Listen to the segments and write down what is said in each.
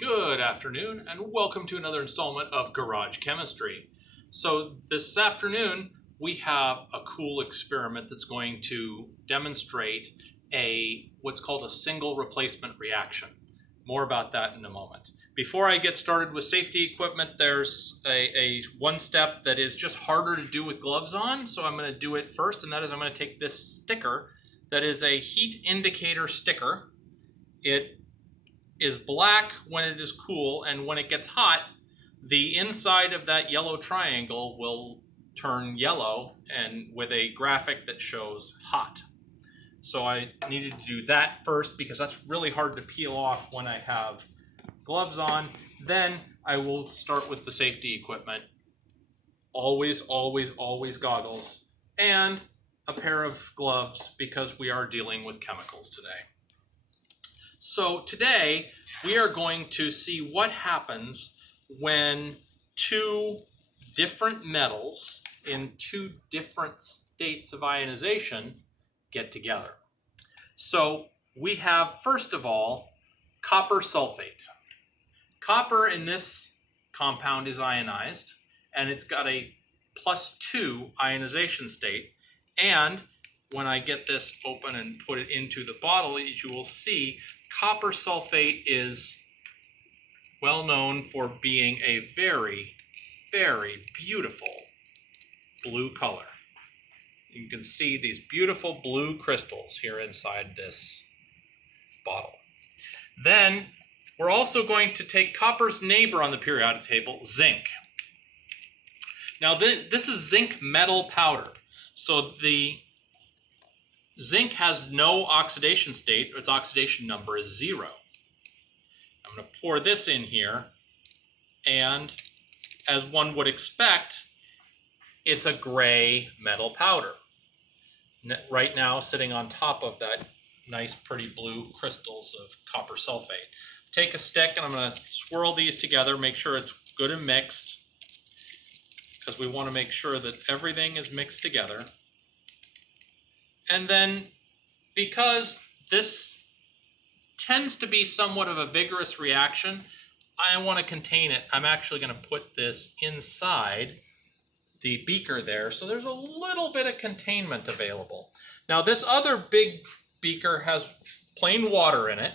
Good afternoon, and welcome to another installment of Garage Chemistry. So this afternoon, we have a cool experiment that's going to demonstrate what's called a single replacement reaction. More about that in a moment. Before I get started with safety equipment, there's a one step that is just harder to do with gloves on, so I'm going to do it first, and that is I'm going to take this sticker that is a heat indicator sticker. It is black when it is cool, and when it gets hot, the inside of that yellow triangle will turn yellow and with a graphic that shows hot. So I needed to do that first because that's really hard to peel off when I have gloves on. Then I will start with the safety equipment. Always, always, always goggles and a pair of gloves because we are dealing with chemicals today. So today we are going to see what happens when two different metals in two different states of ionization get together. So we have, first of all, copper sulfate. Copper in this compound is ionized, and it's got a +2 ionization state. And when I get this open and put it into the bottle, as you will see, copper sulfate is well known for being a very, very beautiful blue color. You can see these beautiful blue crystals here inside this bottle. Then we're also going to take copper's neighbor on the periodic table, zinc. Now this is zinc metal powder. So the zinc has no oxidation state. Its oxidation number is 0. I'm going to pour this in here, and as one would expect, it's a gray metal powder. Right now, sitting on top of that nice, pretty blue crystals of copper sulfate. Take a stick, and I'm going to swirl these together, make sure it's good and mixed, because we want to make sure that everything is mixed together. And then, because this tends to be somewhat of a vigorous reaction, I want to contain it. I'm actually going to put this inside the beaker there, so there's a little bit of containment available. Now, this other big beaker has plain water in it,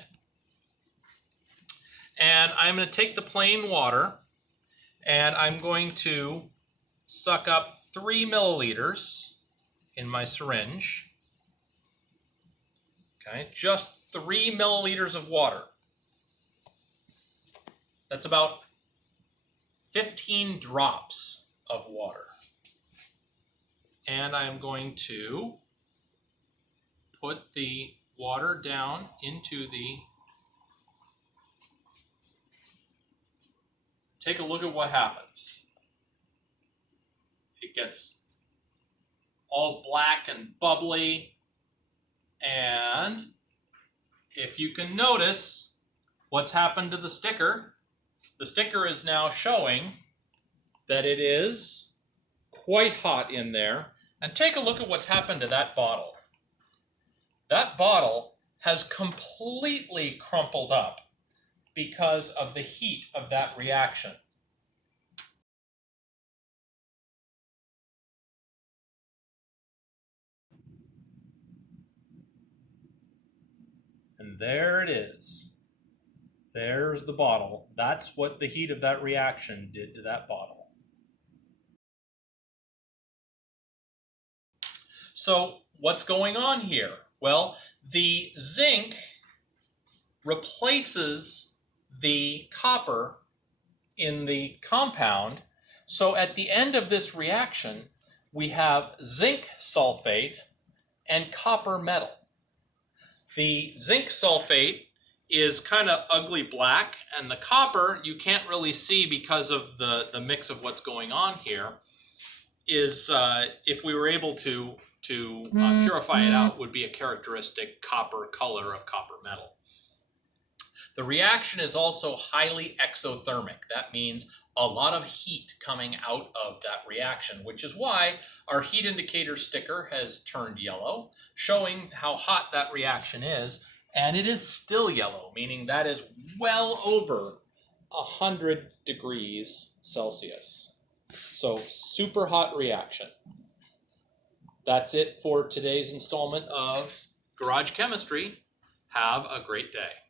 and I'm going to take the plain water, and I'm going to suck up 3 milliliters in my syringe. Okay, just 3 milliliters of water. That's about 15 drops of water. And I'm going to put the water down into the... Take a look at what happens. It gets all black and bubbly. And if you can notice what's happened to the sticker is now showing that it is quite hot in there. And take a look at what's happened to that bottle. That bottle has completely crumpled up because of the heat of that reaction. And there it is. There's the bottle. That's what the heat of that reaction did to that bottle. So what's going on here? Well, the zinc replaces the copper in the compound. So at the end of this reaction, we have zinc sulfate and copper metal. The zinc sulfate is kind of ugly black, and the copper you can't really see because of the mix of what's going on here. Is if we were able to purify it out, would be a characteristic copper color of copper metal. The reaction is also highly exothermic. That means a lot of heat coming out of that reaction, which is why our heat indicator sticker has turned yellow, showing how hot that reaction is, and it is still yellow, meaning that is well over 100 degrees Celsius. So super hot reaction. That's it for today's installment of Garage Chemistry. Have a great day.